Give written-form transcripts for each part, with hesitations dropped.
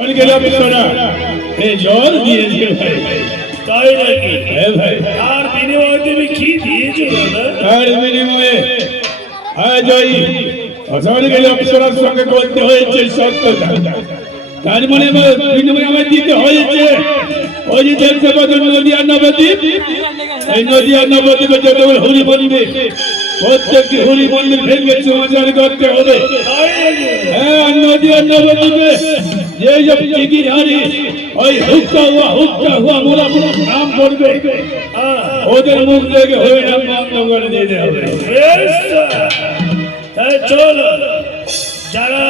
और गेला बिछोना ए জল দিয়েছে ভাই তাই নাকি? হ্যাঁ ভাই আর বিনিময়ে তুমি কি দিয়েছো দাদা? আর বিনিময়ে আজ ওই অসর গেলা বিছোনার সঙ্গে করতে হয়েছে সত্যতা তার মানে বিনিময়ে আমার দিতে হয়েছে ওই যে দেখতে পাচ্ছেন নদী আর নবদ্বীপ এই নদী আর নবদ্বীপে যত হরি বলবে প্রত্যেকটি হরি মন্দির ভেঙে সমাচার করতে হবে। হ্যাঁ নদী আর নবদ্বীপে যে সব টিকিট হারি ওই হুক্কা হুয়া মোরা মোরা নাম করবে ওদের মুখ থেকে হয়ে নাম বন্ধ করে দিতে হবে। চল যারা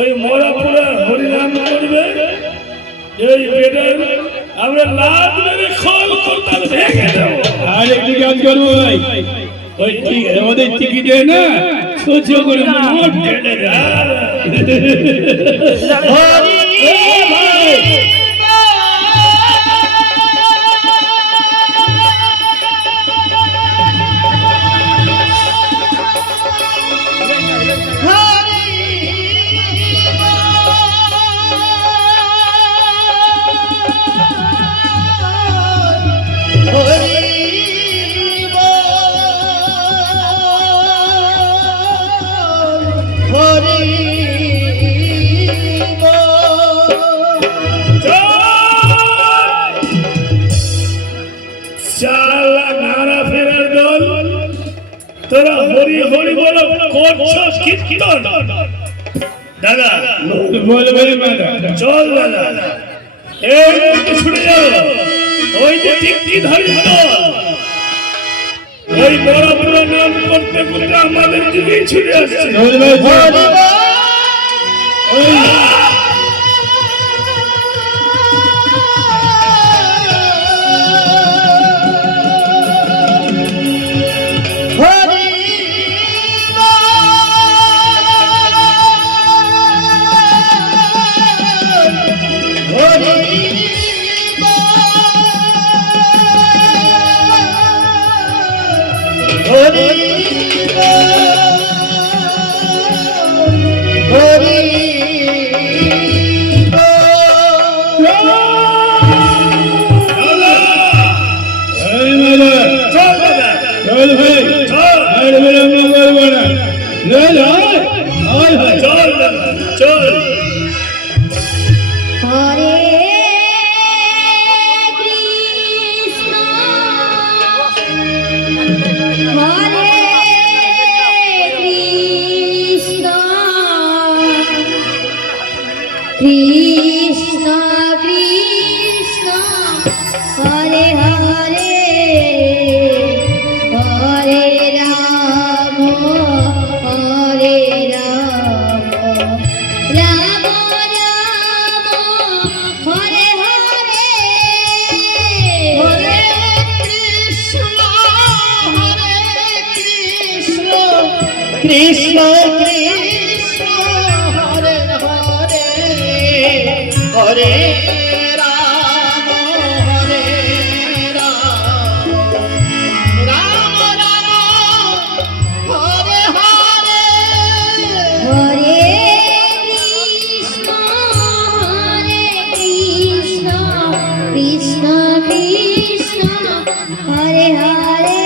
ওই মোরা পুরা হরিনাম করবে এই পেটের আমরা লাভ মেরে খোল করতাল ভেঙে দেবো। আর একটি কাজ করবো ভাই ওই আমাদের টিকিটে না সহ্য করে মোট ঢেলে তোরা হরি হরি বলো করছস কীর্তন দাদা বল চল দাদা এই ছুটে যাও ওই যে টিকি ধরি ওই বড় বড় নাম করতে করতে আমাদের দিকে ছুটে আসছে। Krishna Krishna Hare Hare Hare Rama Hare Rama Rama Rama Hare Hare Hare Krishna Krishna Krishna Hare Hare Hare Rama Hare Rama Rama Rama Hare Hare Hare Krishna Krishna Krishna Hare Hare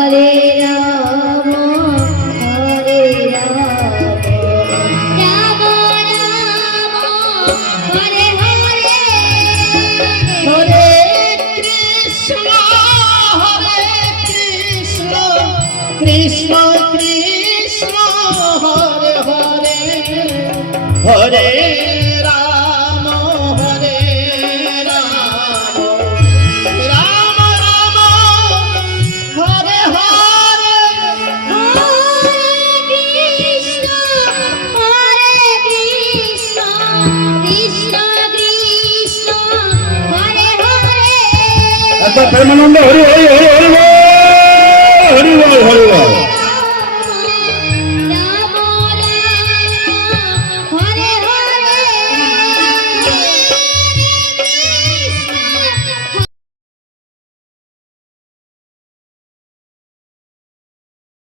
Hare Rama Hare Rama Rama Rama Hare Hare Hare Krishna Krishna Krishna Hare Hare Hare Rama Hare Rama Rama Rama Hare Hare Hare Krishna Krishna Krishna Hare Hare Premananda Hari Hari Hari Hari বল হরি বল হরি বল